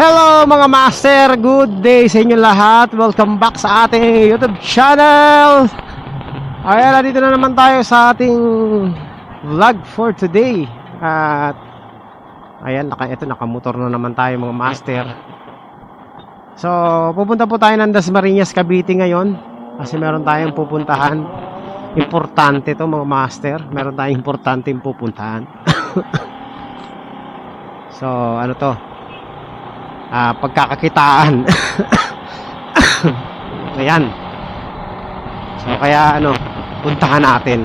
Hello mga master, good day sa inyo lahat. Welcome back sa ating YouTube channel. Ayan, nandito na naman tayo sa ating vlog for today. At ayan, nakamotor na naman tayo mga master. So, pupunta po tayo ng Dasmariñas, Cavite ngayon kasi meron tayong pupuntahan. Importante to mga master. Meron tayong importanteng pupuntahan. So, ano to? Pagkakakitaan. Ayan. So kaya puntahan natin.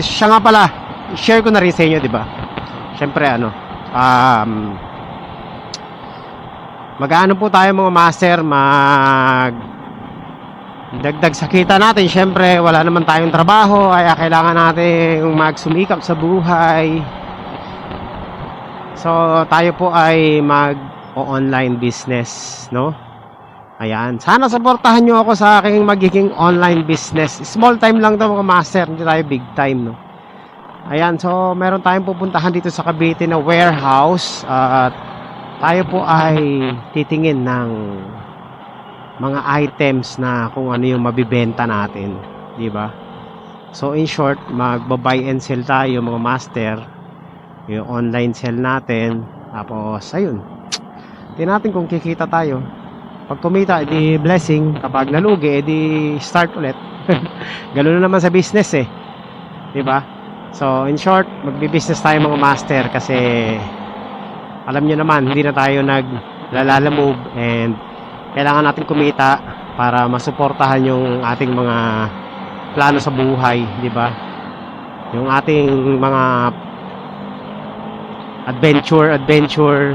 Siya nga pala, share ko na rin sa inyo, di ba? Syempre mag-ano po tayo mga master, dagdag sa kita natin. Syempre wala naman tayong trabaho, kaya kailangan natin magsumikap sa buhay. So, tayo po ay mag-online business, no? Ayan. Sana supportahan nyo ako sa aking magiging online business. Small time lang to mga master. Hindi tayo big time, no? Ayan. So, meron tayong pupuntahan dito sa Cavite na warehouse. At tayo po ay titingin ng mga items na kung ano yung mabibenta natin. Diba? So, in short, magba-buy and sell tayo mga master. Yung online sell natin. Tapos ayun, tingnan natin kung kikita tayo. Pag kumita, edi blessing. Kapag nalugi, edi start ulit. Ganoon na naman sa business eh, diba? So in short, magbi-business tayo mga master. Kasi alam nyo naman, hindi na tayo naglalamove. And kailangan natin kumita para masuportahan yung ating mga plano sa buhay, diba? Yung ating mga adventure.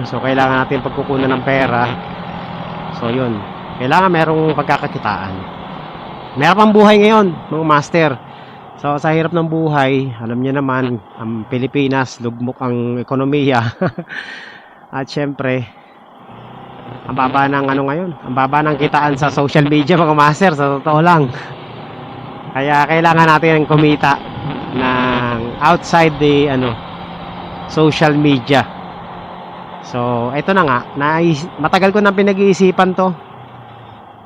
So kailangan natin pagkukunan ng pera. So yun, kailangan merong pagkakakitaan. Meron pang buhay ngayon mga master. So sa hirap ng buhay, alam niyo naman, ang Pilipinas lugmok ang ekonomiya. At syempre, ang baba ng ngayon, ang baba ng kitaan sa social media mga master, sa totoo lang. Kaya kailangan natin kumita ng outside the social media. So, ito na nga, matagal ko nang pinag-iisipan to.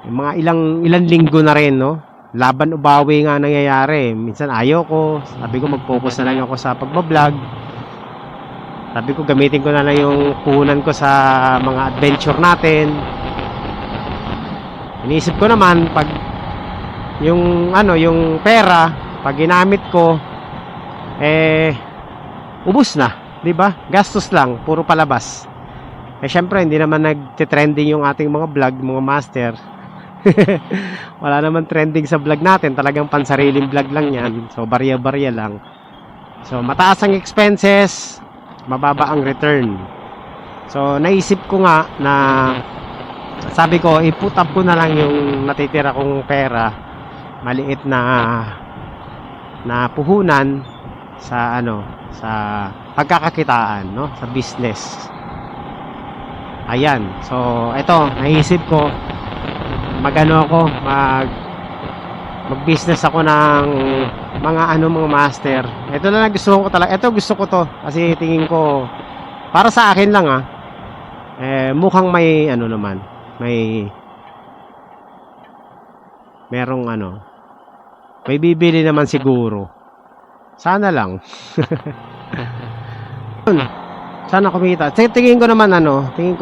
Yung mga ilang linggo na rin, no? Laban o bawi nga nangyayari. Minsan ayaw ko. Sabi ko mag-focus na lang ako sa pagbablog. Sabi ko gamitin ko na lang yung puhunan ko sa mga adventure natin. Iniisip ko naman pag yung pera, pag ginamit ko ubos na. Diba? Gastos lang, puro palabas. Syempre, hindi naman nagte-trending yung ating mga vlog, mga master. Wala naman trending sa vlog natin. Talagang pansariling vlog lang yan. So, barya-barya lang. So, mataas ang expenses, mababa ang return. So, naisip ko nga na sabi ko, i-put up ko na lang yung natitira kong pera. Maliit na puhunan sa sa pagkakakitaan, no, sa business. Ayan. So ito, naisip ko mag-business ako ng mga mga master. Ito na lang gusto ko talaga. Ito gusto ko to kasi tingin ko para sa akin lang mukhang may naman, merong may bibili naman siguro. Sana lang. Sana kumita. Tingin ko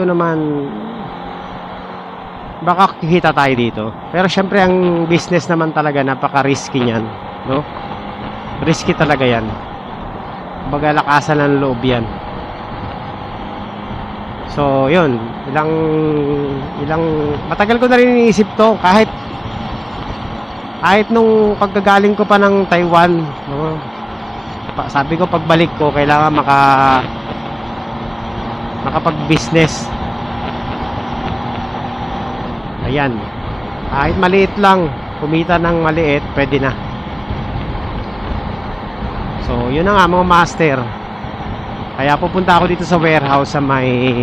naman baka kikita tayo dito. Pero syempre ang business naman talaga napaka-risky niyan, no? Risky talaga 'yan. Kumbaga lakasan ng loob 'yan. So, 'yun, matagal ko na rin iniisip 'to kahit nung pagkagaling ko pa ng Taiwan, no? Sabi ko pagbalik ko kailangan makapag-business. Ayan. Kahit maliit lang, kumita ng maliit, pwede na. So, yun na nga mga master. Kaya pupunta ako dito sa warehouse sa may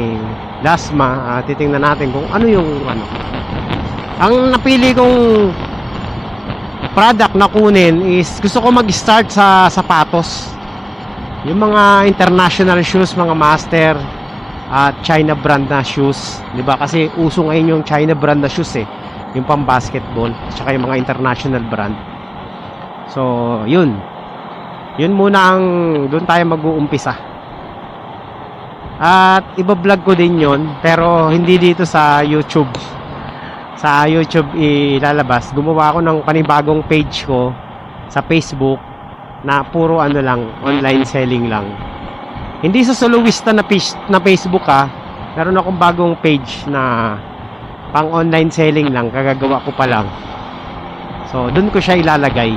Dasma. Titingnan natin kung ano yung Ang napili kong product na kunin is gusto ko mag-start sa sapatos. Yung mga international shoes mga master. at China brand na shoes, 'di ba? Kasi uso ngayon yung China brand na shoes eh, yung pang basketball, tsaka yung mga international brand. So, yun. Yun muna ang doon tayo mag-uumpisa. At iba-vlog ko din 'yon, pero hindi dito sa YouTube. Sa YouTube ilalabas. Gumawa ako ng panibagong page ko sa Facebook na puro ano lang, online selling lang. Hindi sa soloista na Facebook meron akong bagong page na pang online selling lang, kagagawa ko pa lang. So, doon ko siya ilalagay,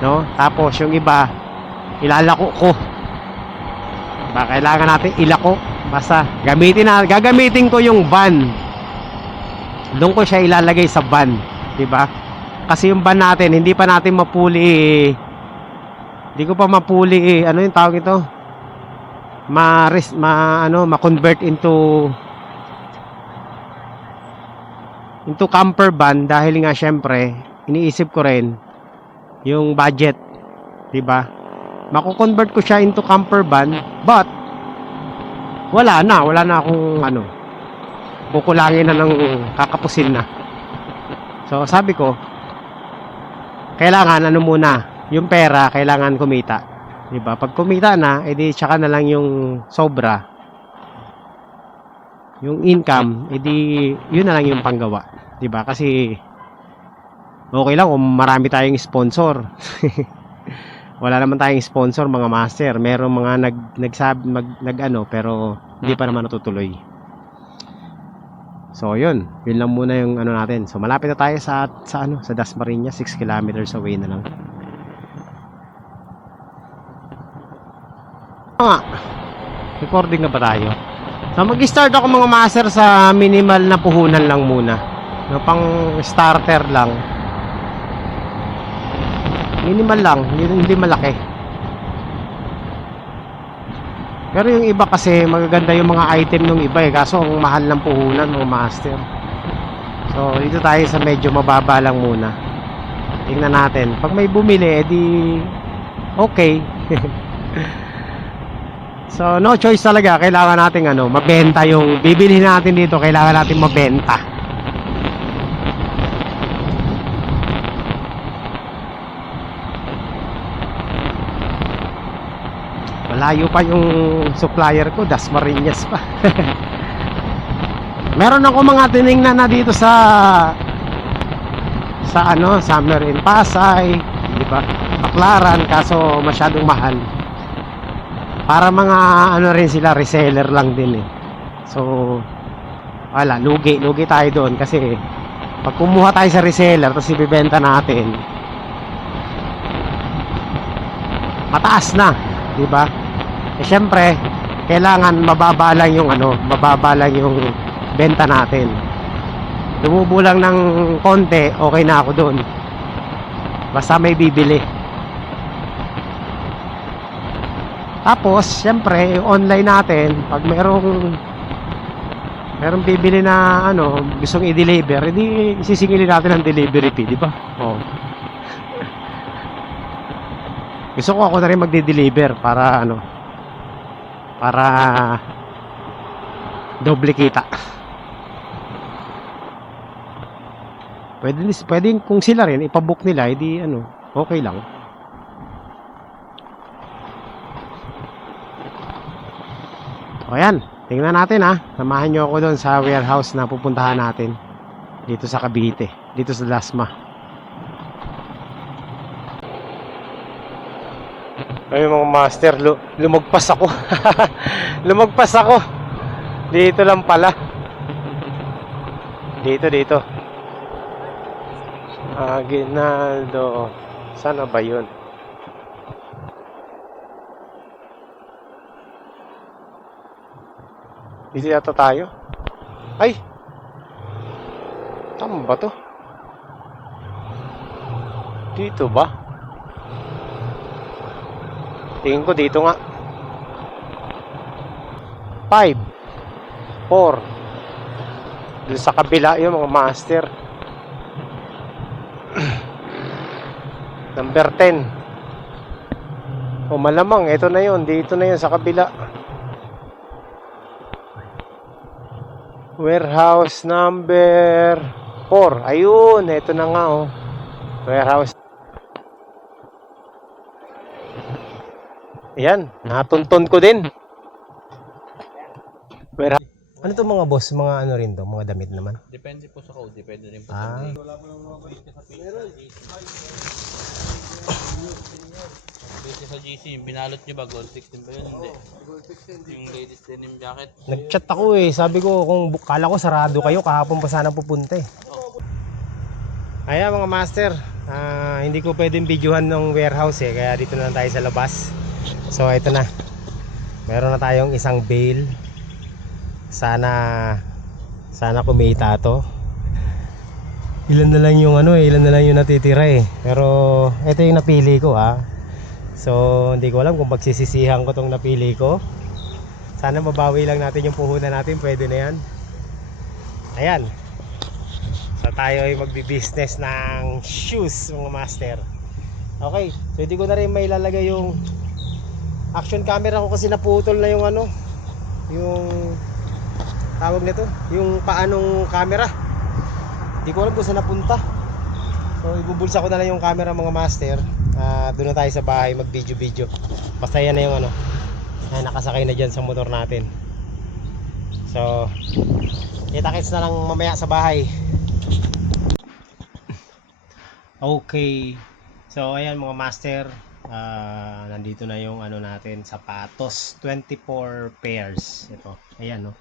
no? Tapos yung iba ilalako ko. Ba kailangan natin ilako. Basta gagamitin ko yung van. Doon ko siya ilalagay sa van, 'di ba? Kasi yung van natin hindi pa natin mapuli. Hindi ko pa mapuli ano yung tawag ito? Ma-convert into camper van dahil nga syempre iniisip ko rin yung budget, 'di ba? Mako-convert ko siya into camper van, but wala na akong kukulangin na ng kakapusin na. So sabi ko kailangan muna yung pera, kailangan kumita. Diba? Pag kumita na, edi tsaka na lang yung sobra. Yung income, edi yun na lang yung panggawa. Diba? Kasi okay lang kung marami tayong sponsor. Wala naman tayong sponsor, mga master. Merong mga pero hindi pa naman natutuloy. So yun lang muna yung natin. So malapit na tayo sa Dasmariñas, 6 kilometers away na lang. Recording na ba tayo? So mag-start ako mga master sa minimal na puhunan lang muna. Pang starter lang. Minimal lang, hindi malaki. Pero yung iba kasi magaganda yung mga item ng iba kaso ang mahal ng puhunan mga master. So dito tayo sa medyo mababa lang muna. Tingnan natin. Pag may bumili, edi okay. So no choice talaga, kailangan natin mabenta yung bibilhin natin dito, kailangan natin mabenta. Malayo pa yung supplier ko, Dasmariñas pa. Meron ako mga tiningnan na dito sa Summer in Pasay, di ba? Baclaran, kaso masyadong mahal. Para mga rin sila, reseller lang din eh. So wala, lugi tayo doon kasi pag kumuha tayo sa reseller tapos ibebenta natin, mataas na, di ba? Eh syempre, kailangan mababa lang yung benta natin. Tumubo lang ng konti, okay na ako doon. Basta may bibili. Tapos, syempre, online natin, pag merong bibili na gustong i-deliver, hindi isisingilin natin ang delivery fee, di ba? Oh. Gusto ko ako na rin magde-deliver para doble kita. Pwede kung sila rin ipabook nila, edi okay lang. O yan, tingnan natin samahan nyo ako doon sa warehouse na pupuntahan natin dito sa Cavite, dito sa Dasma. Ay mga master, lumagpas ako. Lumagpas ako. Dito lang pala. Dito. Aguinaldo. Sana ba yun? Dito yata tayo. Ay! Tama ba to? Dito ba? Tingin ko dito nga. 5 4 Doon sa kabila yung mga master. Number 10. O malamang ito na yun, dito na yun sa kabila. Warehouse number 4. Ayun, ito na nga oh. Warehouse. Ayan, natunton ko din. Warehouse. Ano to mga boss? Mga ano rin to? Mga damit naman? Depende po sa code, depende rin po Ah. Base sa GC, binalot nyo ba? Gold 16 ba yun? Hindi. Yung ladies denim jacket. Nag-chat ako eh. Sabi ko, kala ko sarado kayo, kahapon pa sana pupunta eh. Ayan mga master, hindi ko pwedeng videohan ng warehouse eh. Kaya dito na tayo sa labas. So ito na. Meron na tayong isang bale. Sana kumita to. Ilan na lang yung ilan na lang yung natitira eh. Pero ito yung napili ko ha. So hindi ko alam kung pagsisisihan ko tong napili ko. Sana mabawi lang natin yung puhunan natin, pwede na yan. Ayan. So tayo ay magbi-business ng shoes mga master. Okay, so hindi ko na rin may lalagay yung action camera ko kasi naputol na yung yung tawag nito, yung paanong camera. Hindi ko alam kung saan napunta. So ibubulsa ko na lang yung camera mga master. Doon na tayo sa bahay mag video. Basta yan na yung ay nakasakay na dyan sa motor natin. So kita-kits na lang mamaya sa bahay. Okay. So ayan mga master, nandito na yung natin, sapatos, 24 pairs. Ito, ayan no.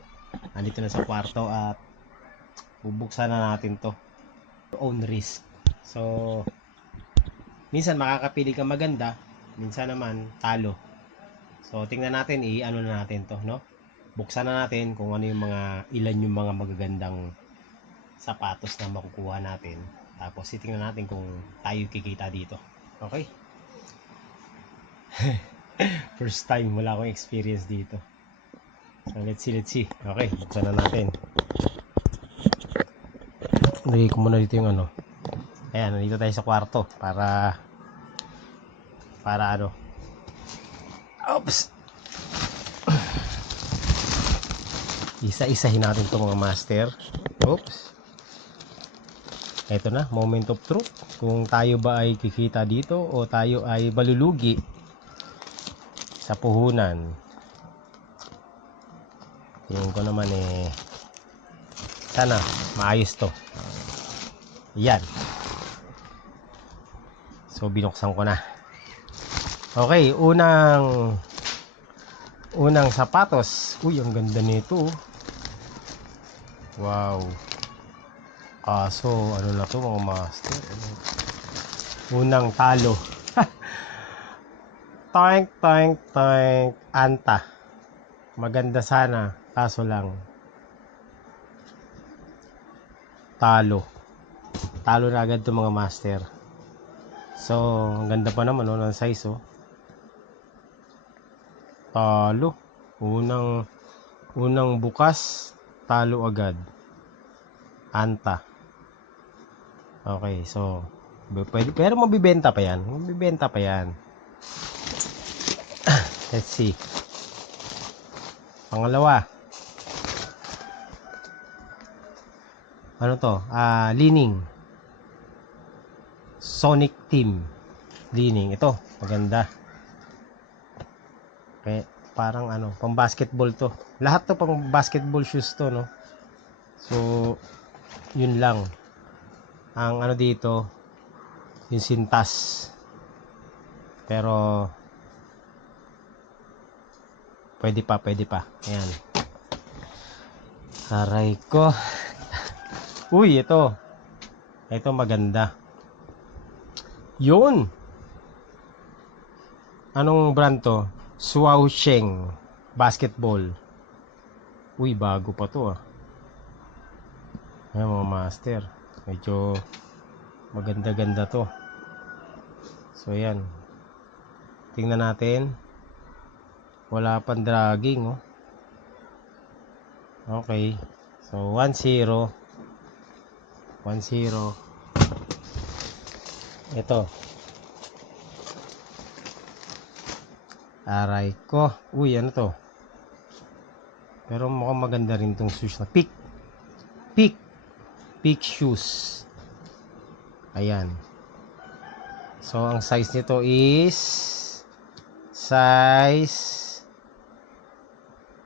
Nandito na sa kwarto at bubuksan na natin to. Own risk. So minsan makakapili ka maganda, minsan naman talo. So tingnan natin na natin to, no? Buksan na natin kung ilan yung mga magagandang sapatos na makukuha natin. Tapos titingnan natin kung tayo kikita dito. Okay? First time, wala akong experience dito. So let's see. Okay, buksan na natin. Lagay ko muna dito yung Ayan, nandito tayo sa kwarto para Oops. Isa-isahin natin to mga master. Oops. Ito na, moment of truth. Kung tayo ba ay kikita dito o tayo ay balulugi sa puhunan. Tingin ko naman sana maayos to. Yan. So binuksan ko na. Okay, unang sapatos. Uy, ang ganda nito. Wow. Kaso na to mga master. Unang talo. Tank. Anta. Maganda sana. Kaso lang. Talo na agad to mga master. So, ang ganda pa naman ng size Talo. Unang bukas, talo agad. Anta. Okay, so pwede, pero mabibenta pa yan. Let's see. Pangalawa. Ano to? Lining. Sonic Team. Lining. Ito, maganda. Okay, parang pang basketball to. Lahat to pang basketball shoes to, no? So, yun lang. Ang dito, yung sintas. Pero, pwede pa. Ayan. Aray ko. Uy, ito. Ito maganda. Yun. Anong brand to? Swoosheng basketball. Uy, bago pa to Ayan mga master. Medyo maganda-ganda to. So yan. Tingnan natin. Wala pang dragging Okay. So 1-0. Ito. Aray ko. Uy, ano to? Pero mukhang maganda rin tong shoes na pick. Peak shoes. Ayan. So, ang size nito is size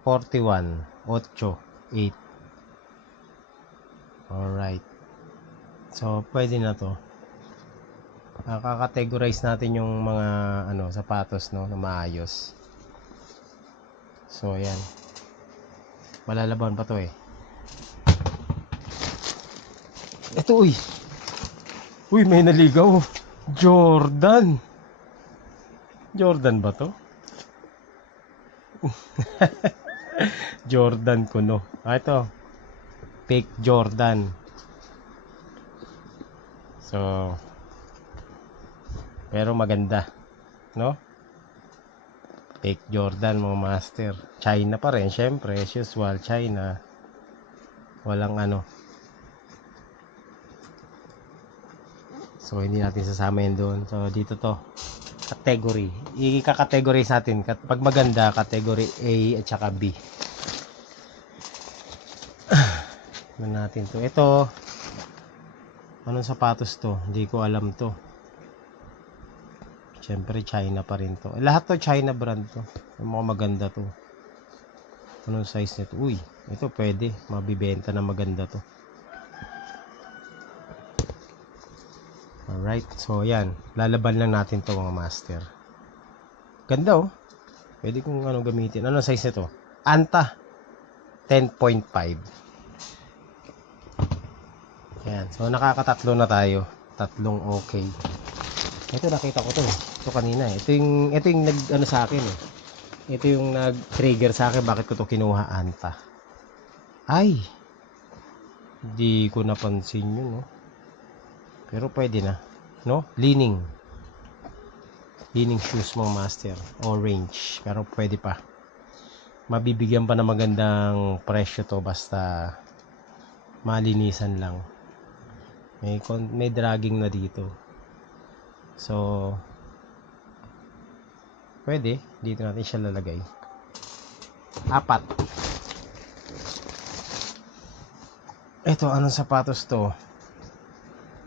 41. 8. Alright. So, pwede na to. Nakaka-categorize natin yung mga sapatos, no, na maayos. So, ayan. Malalaban pa to eh. Ito, uy. Uy, may naligaw. Jordan. Jordan ba to? Jordan ko, no. Ito. Fake Jordan. So, pero maganda, no? Fake Jordan, mga master. China pa rin, syempre. As usual, China. Walang So, hindi natin sasama yun doon. So, dito to. Category. I-categorize natin. Pag maganda, category A at saka B. Ano natin to? Ito. Anong sapatos to? Hindi ko alam to. Siyempre, China pa rin to. Lahat to China brand to. Yung mga maganda to. Anong size nito? Uy, ito pwede. Mabibenta na maganda to. Alright, so yan. Lalaban lang natin to mga master. Ganda oh. Pwede kong gamitin. Anong size nito? Anta 10.5. Yan. So nakakatatlo na tayo. Tatlong okay. Ito nakita ko to. Ito kanina eh. Ito yung sa akin eh. Ito yung nag-trigger sa akin bakit ko to kinuha Anta. Ay. Hindi ko napansin yun no. Pero pwede na, no? Leaning shoes mga master, orange, pero pwede pa. Mabibigyan pa ng magandang presyo to basta malinisan lang. May dragging na dito. So pwede, dito natin siya lalagay. 4. Ito, anong sapatos to?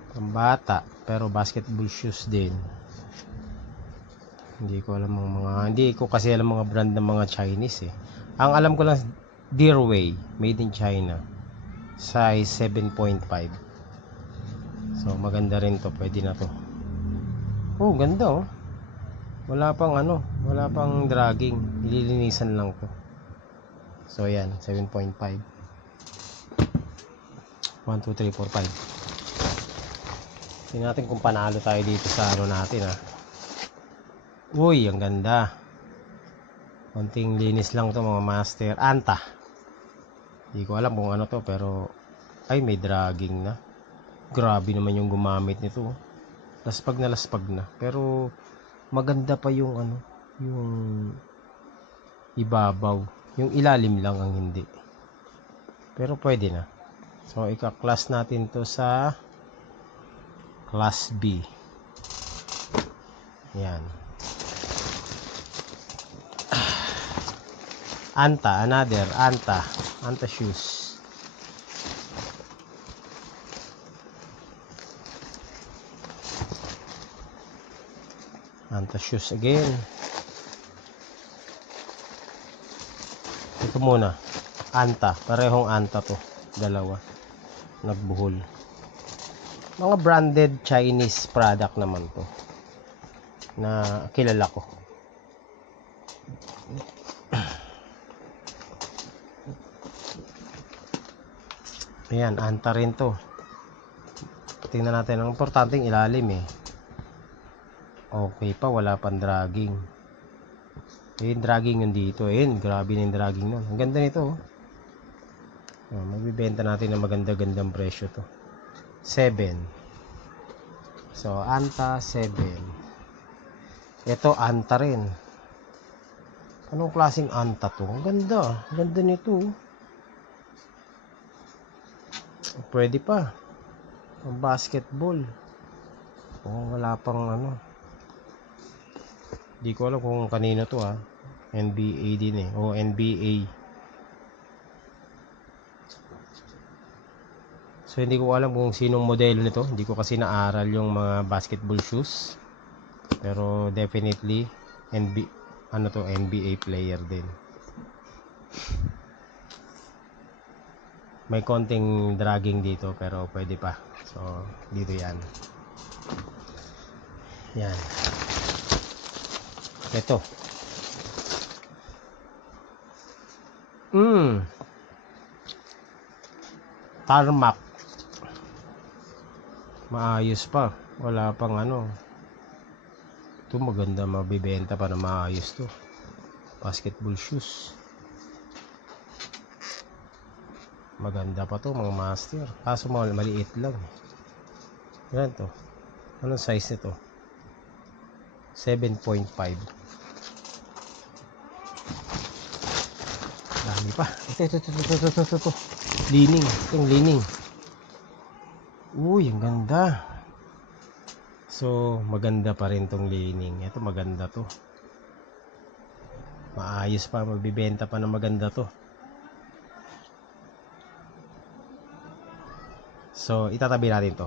Pambata, pero basketball shoes din. Hindi ko kasi alam mga brand ng mga Chinese eh. Ang alam ko lang Dearway, made in China. Size 7.5. So maganda rin to, pwede na to. Oh, ganda oh. Wala pang dragging. Nililinisan lang to. So yan, 7.5. 1, 2, 3, 4, 5. Tingnan natin kung panalo tayo dito sa natin ha. Uy, ang ganda. Konting linis lang to mga master. Anta. Hindi ko alam kung ano to pero ay may dragging na. Grabe naman yung gumamit nito. Laspag na. Pero maganda pa yung yung ibabaw. Yung ilalim lang ang hindi. Pero pwede na. So ika-class natin to sa Class B. Yan. Another Anta shoes. Anta shoes again. Ito muna. Anta. Parehong Anta to. Dalawa. Nagbuhol. Mga branded Chinese product naman to na kilala ko. Ayan, Anta rin to. Tingnan natin. Ang importante yung ilalim eh. Okay pa, wala pang dragging. Yung dragging yun dito. Ayan, grabe na yung dragging nun. Ang ganda nito oh. Magbibenta natin ng maganda-gandang presyo to. 7. So, Anta 7. Ito, Anta rin. Anong klaseng Anta to? Ang ganda. Ang ganda nito. Pwede pa. Ang basketball. Wala pang Di ko alam kung kanino to ha. NBA din eh. NBA. So hindi ko alam kung sinong modelo nito. Hindi ko kasi naaral yung mga basketball shoes. Pero definitely NBA player din. May konting dragging dito pero pwede pa. So dito yan. Yan. Ito. Tarmac. Maayos pa. Wala pang ano. Ito maganda, mabibenta pa na maayos to. Basketball shoes. Maganda pa to mga master. Kaso maliit lang. Yan to. Anong size nito? 7.5. Dami pa. Ito. Lining. Itong lining. Uy, ang ganda. So, maganda pa rin tong lining. Ito maganda to. Maayos pa. Mabibenta pa na maganda to. So, itatabi natin to.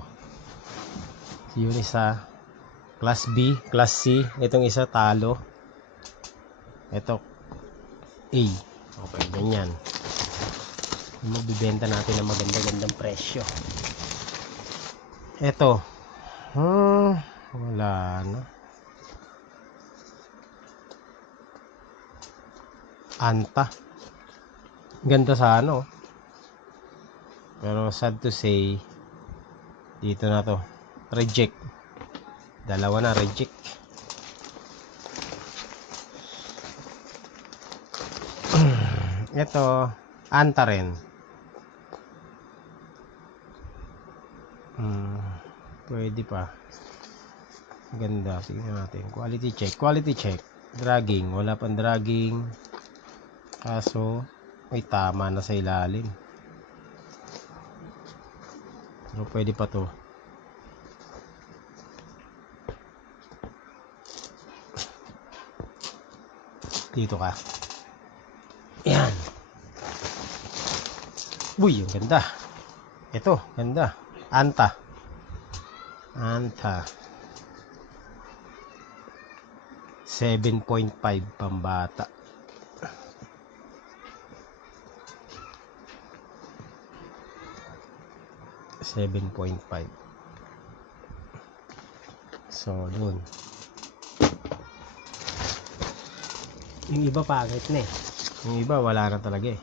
Yun isa. Class B, Class C. Itong isa talo. Ito A. Okay, ganyan. Mabibenta natin ng maganda-gandang presyo. Ito. Wala na. Anta. Ganda sa ano. Pero sad to say, dito na to. Reject. Dalawa na reject. Ito, Anta rin. Pwede pa. Ganda. Tingnan natin. Quality check. Quality check. Dragging. Wala pang dragging. Kaso, may tama na sa ilalim. Pero pwede pa to. Dito ka. Yan. Uy, ang ganda. Ito, ganda. Anta. 7.5 pambata. $7.5. So, dun. Yung iba pangit na eh. Yung iba wala na talaga eh.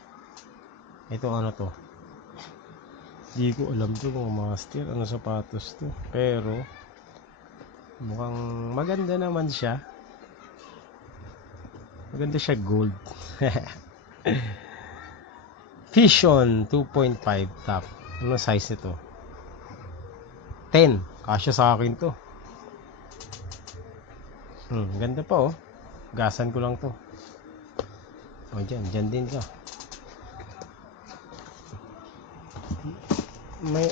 Ito ano to? Di ko alam to mga master. Ano sapatos to? Pero mukhang maganda naman siya. Maganda siya gold. Vision 2.5 top. Ano size nito? 10. Kasya sa akin to. Ganda pa oh. Gasan ko lang to. O dyan din to.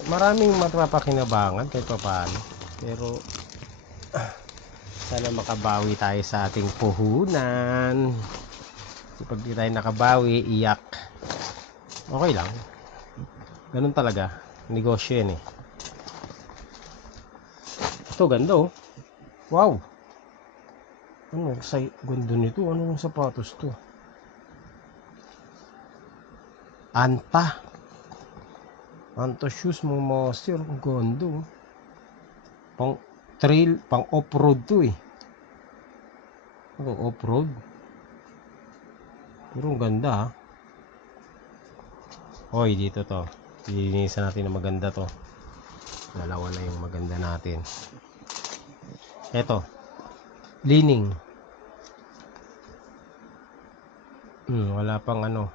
Maraming mapapakinabangan kahit pa paano. Pero sana makabawi tayo sa ating puhunan. Pag di tayo nakabawi, iyak. Okay lang. Ganun talaga. Negosyo yan eh. Ito ganda oh. Wow. Ano ganda nito? Anong sapatos to? Anta shoes mga master. Ang ganda oh. Pang trail, pang off-road to eh. Off-road. Pero ang ganda ha. Hoy, dito to. Lilinisan natin na maganda to. Dalawa na yung maganda natin. Eto. Lining. Wala pang ano.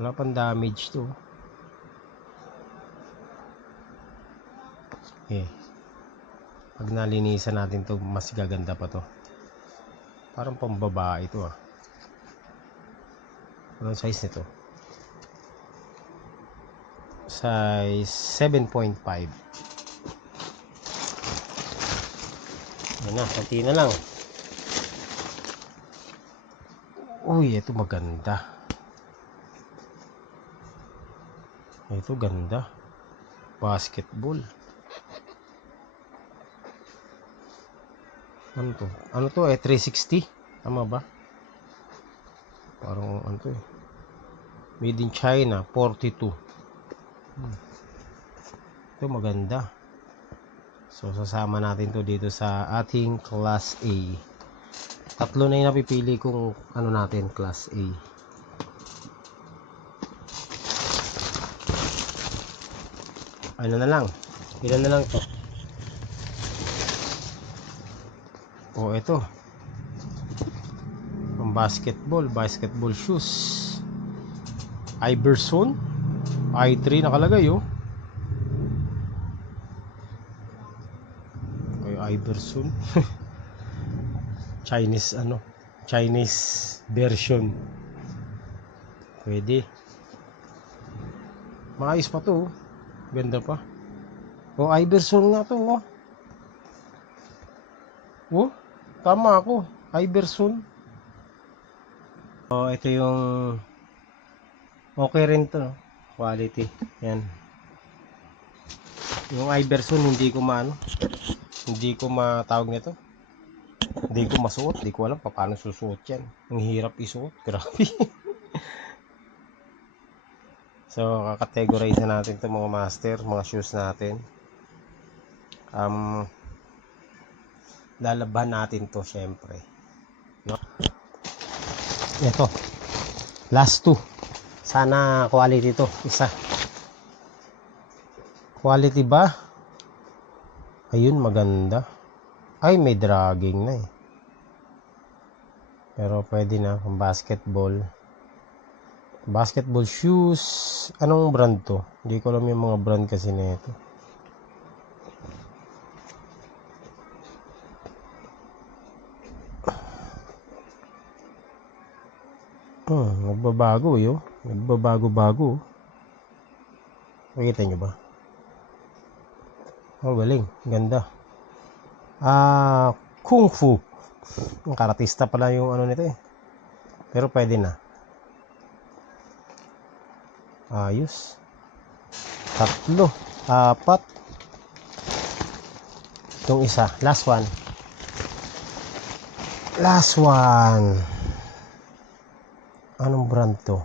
Wala pang damage to. Pag nalinisan natin to, mas gaganda pa to. Parang pambabae ito ah. Anong size nito? Size 7.5. Yan na, konti na lang. Uy, ito maganda. Ito ganda. Basketball. Ano to? Ano to 360? Tama ba? Parang ano to Made in China, 42. Ito maganda. So sasama natin to dito sa ating Class A. Tatlo na yung napipili kung ano natin, Class A. Ano na lang? Ilan na lang to? Ito. Ang basketball shoes. Iverson. I3 nakalagay Iverson. Chinese version. Pwede. Maayos pa to. Ganda pa. Iverson nga to. Tama ako. Iverson. Ito yung okay rin to. Quality. Yan. Yung Iverson hindi ko matawag nito. Hindi ko masuot. Hindi ko alam paano susuot yan. Ang hirap isuot. Grabe. So, kakategorize natin ito mga master, mga shoes natin. Lalaban natin to syempre. No? Ito. Last two. Sana quality to. Isa. Quality ba? Ayun, maganda. Ay, may dragging na Pero pwede na kung basketball. Basketball shoes. Anong brand to? Hindi ko alam yung mga brand kasi nito. Nagbabago Nagbabago-bago. Makita nyo ba? Galing. Ganda. Kung Fu. Ang karatista pala yung ano nito Pero pwede na. Ayos. 3, 4. Itong isa. Last one. Anong brand to?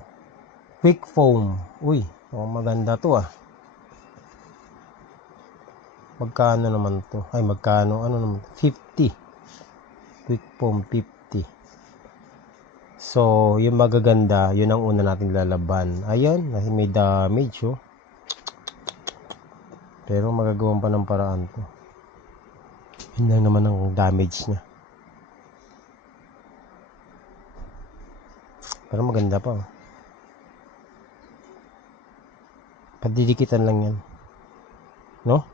Quick Foam. Uy, maganda to Magkano naman to? Ay, magkano? Ano naman? 50. Quick Foam 50. So, yung magaganda, yun ang una natin lalaban. Ayan, may damage Pero magagawan pa ng paraan to. Yun lang naman ang damage niya. Pero maganda pa Padidikitan lang yan. No?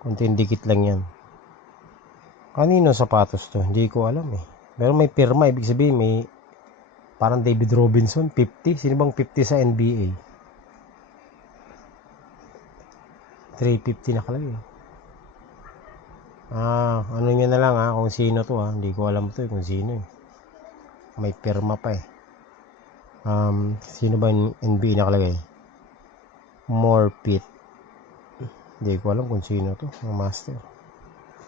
Kunting dikit lang yan. Kanino sapatos to? Hindi ko alam Pero may pirma. Ibig sabihin may parang David Robinson 50. Sino bang 50 sa NBA? 350 nakalagay. Ano nyo na lang kung sino to Hindi ko alam to kung sino May pirma pa Sino ba yung NBA nakalagay? Morpit. Hindi ko alam kung sino to, ang master.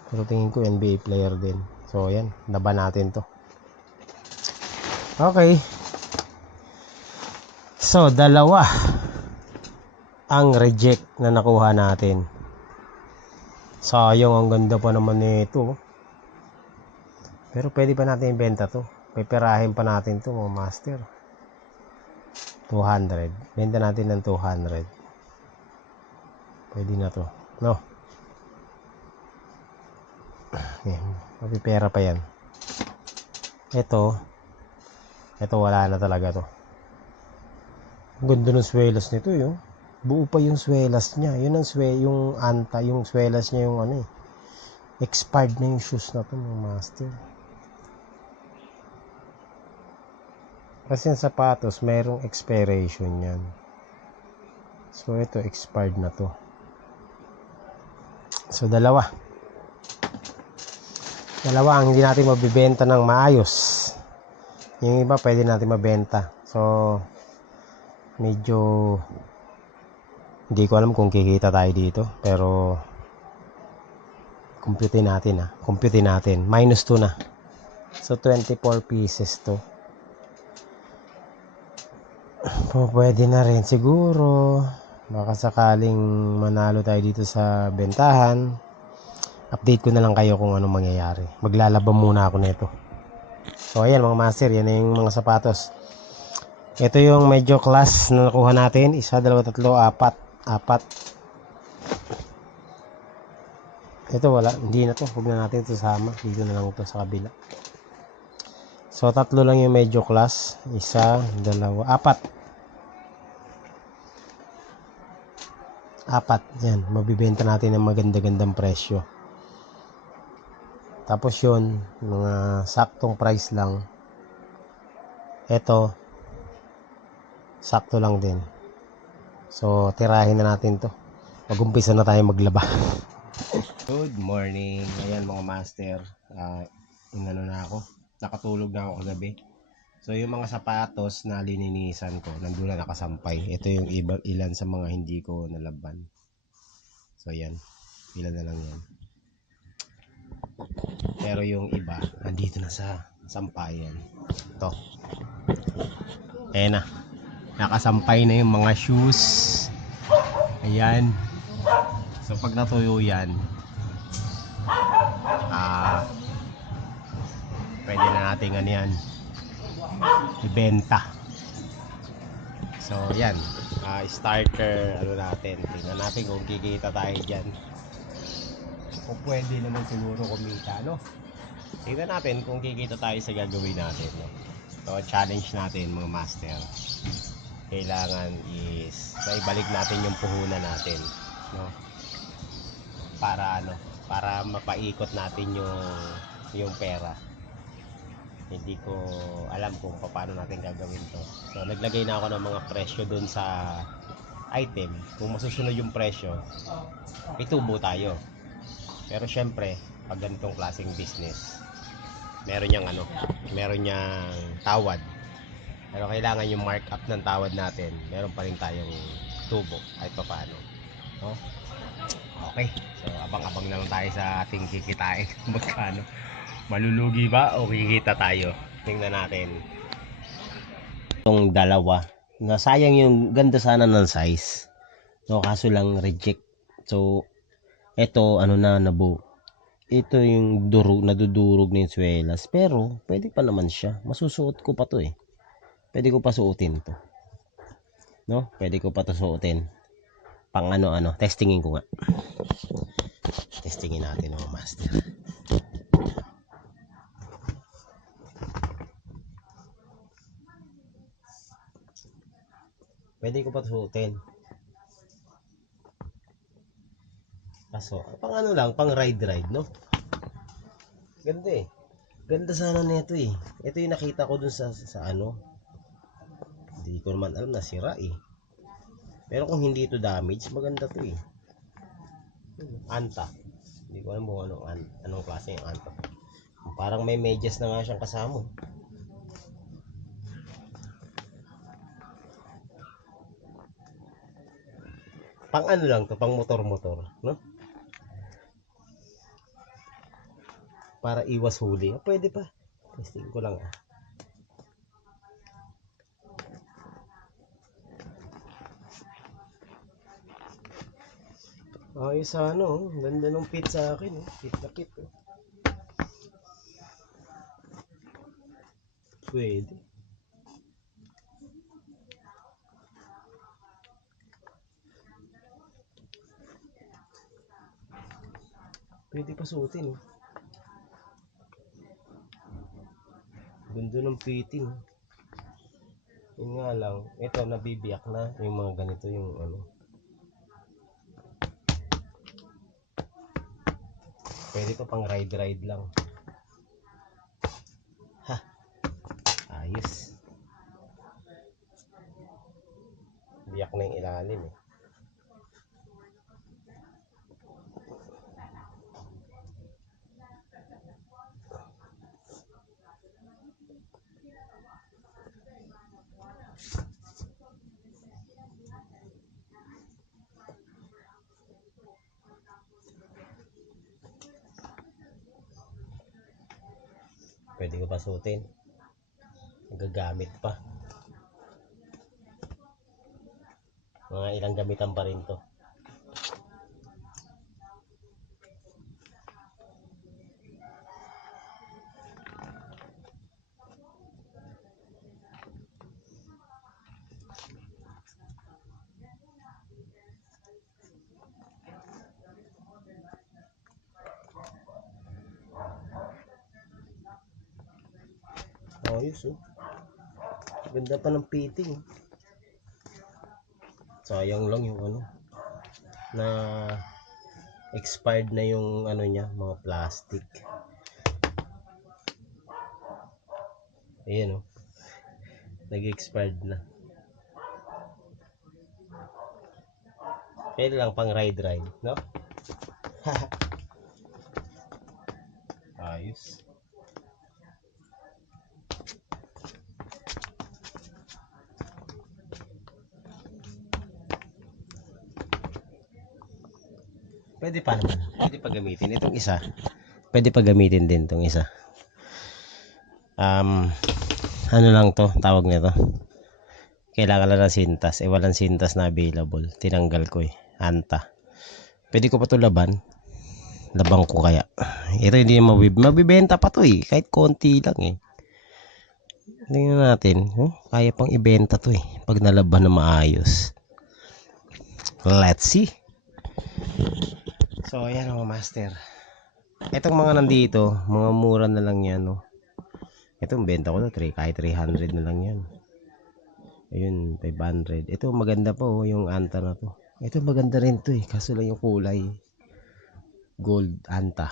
Pero tingin ko NBA player din. So yan, laban natin to. Okay. So, 2 ang reject na nakuha natin. Sayang, ang ganda pa naman nito. Pero pwede pa natin ibenta to. Pipirahin pa natin to mga master. 200. Benta natin ng 200. Pwede na to. No? Mapipera pa yan. Ito wala na talaga to. Ang ganda ng swelas nito Buo pa yung swelas niya. Yun ang yung swelas niya yung expired na yung shoes na to mga master. Kasi yung sapatos mayroong expiration yan. So ito expired na to. So dalawa ang hindi natin mabibenta ng maayos. Yung iba pwede natin mabenta. So medyo Hindi ko alam kung kikita tayo dito, pero compute natin compute natin, minus 2 na, so 24 pieces to. Pwede na rin siguro, baka sakaling manalo tayo dito sa bentahan. Update ko na lang kayo kung anong mangyayari. Maglalaba muna ako nito. So ayan mga master, yan yung mga sapatos. Ito yung medyo class na nakuha natin, 1, 2, 3, 4. Ito wala, hindi na to, huwag na natin ito sama, dito na lang ito sa kabila. So 3 lang yung medyo class, 1, 2, 4. 4, yan, mabibenta natin ng maganda-gandang presyo. Tapos yun, mga saktong price lang. Ito, sakto lang din. So tirahin na natin to. Mag-umpisa na tayo maglaba. Good morning. Ayan mga master. Inano na ako. Nakatulog na ako kagabi. So yung mga sapatos na lininisan ko, nandun na nakasampay. Ito yung ilan sa mga hindi ko nalaban. So yan. Ilan na lang yan. Pero yung iba, nandito na sa sampayan. Ito. Ayan na. Nakasampay na yung mga shoes. Ayan. So pag natuyo yan, pwede na natin yan ibenta. So yan, starter ano natin, tingnan natin kung kikita tayo dyan, kung pwede naman siguro kumita, no? Tingnan natin kung kikita tayo sa gagawin natin, no? So challenge natin mga master, kailangan is maibalik natin yung puhunan natin, no? Para para mapaikot natin yung pera. Hindi ko alam kung paano natin gagawin to. So naglagay na ako ng mga presyo dun sa item. Kung masusunod yung presyo, itubo tayo. Pero syempre, pag ganitong klaseng business, meron niyang tawad. Pero kailangan yung markup ng tawad natin, meron pa rin tayong tubo kahit paano, no? Okay, so abang-abang na lang tayo sa ating kikitain. Magkano, malulugi ba o kikita tayo? Tingnan natin. Itong dalawa, nasayang yung ganda sana ng size, no, kaso lang reject. So ito ito yung nadudurog na yung swelas, pero pwede pa naman siya, masusuot ko pa to pwede ko pa suotin to, no? Pwede ko pa to suotin pang testingin ko nga. Testingin natin mga master. Pwede ko pa suotin. Kaso, pang lang, pang ride, no? Ganda Ganda sana nito Ito yung nakita ko dun sa Hindi ko naman alam na sira Pero kung hindi ito damage, maganda to Anta. Hindi ko alam kung anong klase yung anta. Parang may medyas na nga siyang kasama. Pang lang to, pang motor-motor, no? Para iwas huli. Pwede pa. Testing ko lang Ayos ganda ng fit sa akin Fit na fit Pwede. Pwede pa suotin Ganda ng fitting. Yun nga lang, ito nabibiyak na yung mga ganito yung Pwede to pang ride lang. Ha, ayos. Biyak na yung ilalim Pwede ko pasutin. Gagamit pa. Mga ilang gamitan pa rin to. Ayos oh. Ganda pa ng fitting. Sayang lang yung ano na expired na yung ano niya, mga plastic. Ayan oh. Nag-expired na. Pwede lang pang ride, no? Ayos. Pwede pa naman. Pwede pa gamitin. Itong isa. Pwede pa gamitin din itong isa. Ano lang to, tawag nito. Kailangan lang ng sintas. Walang sintas na available. Tinanggal ko Anta. Pwede ko pa to laban. Labang ko kaya. Ito hindi mabibenta pa to kahit konti lang Tingnan natin. Kaya pang ibenta to pag nalaban na maayos. Let's see. So ayan mga master. Itong mga nandito, mga mura na lang yan Itong benta ko kahit 300 na lang yan. Ayun, 500. Ito maganda pa yung Anta na to. Ito maganda rin to kaso lang yung kulay. Gold Anta.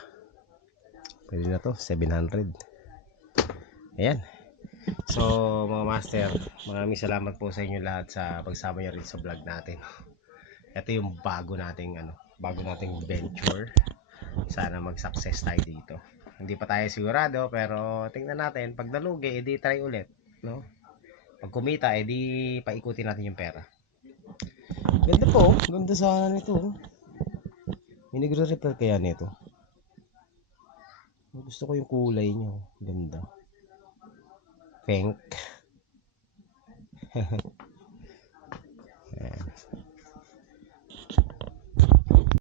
Pwede na to, 700. Ayan. So mga master, maraming salamat po sa inyo lahat sa pagsama nyo rin sa vlog natin. Ito yung bago nating venture. Sana mag-success tayo dito. Hindi pa tayo sigurado pero tingnan natin. Pag nalugi, edi try ulit, no? Pag kumita, edi paikutin natin yung pera. Ganda po, ganda sana nito. May nagre-repair kaya nito. Gusto ko yung kulay niya, ganda. Pink.